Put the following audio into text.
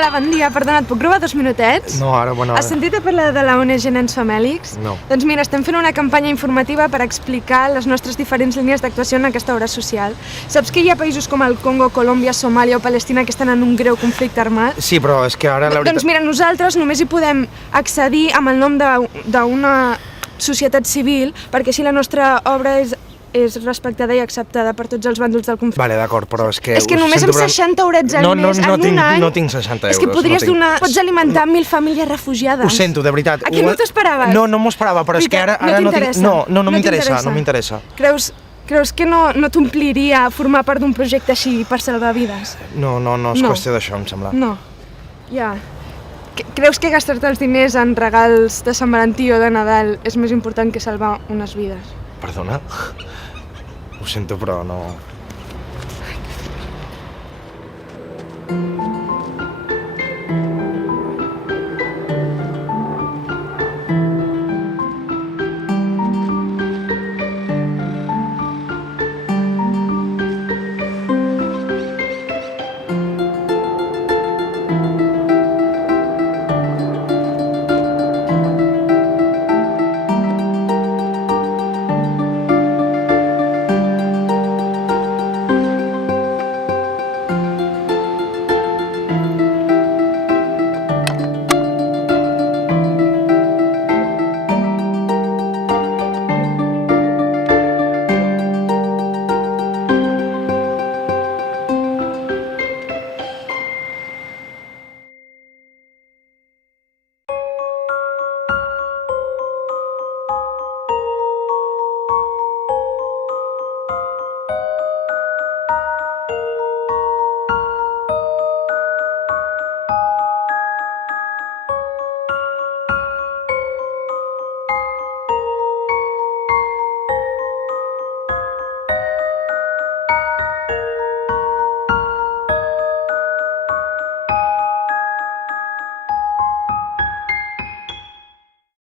Hola, bon dia, perdona, et puc robar 2 minutets? No, ara, bona hora. Has sentit a parlar de la ONG Nens Famèlics? No. Doncs mira, estem fent una campanya informativa per explicar les nostres diferents línies d'actuació en aquesta obra social. Saps que hi ha països com el Congo, Colòmbia, Somàlia o Palestina que estan en un greu conflicte armat? Sí, però és que ara la veritat... Doncs mira, nosaltres només hi podem accedir amb el nom d'una societat civil, perquè així la nostra obra és respectada i acceptada per tots els bàndols del conflicte. Vale, d'acord, però és que... És que només amb 60 eurets al mes, en un any... No tinc 60 euros. És que podries donar... Pots alimentar 1.000 famílies refugiades. Ho sento, de veritat. Aquí no t'ho esperaves? No m'ho esperava, però és que ara no tinc... No m'interessa. Creus que no t'ompliria formar part d'un projecte així per salvar vides? No, és qüestió d'això, em sembla. No, ja. Creus que gastar-te els diners en regals de Sant Valentí o de Nadal és més important que salvar unes vides? Perdona? Ho sento, però no...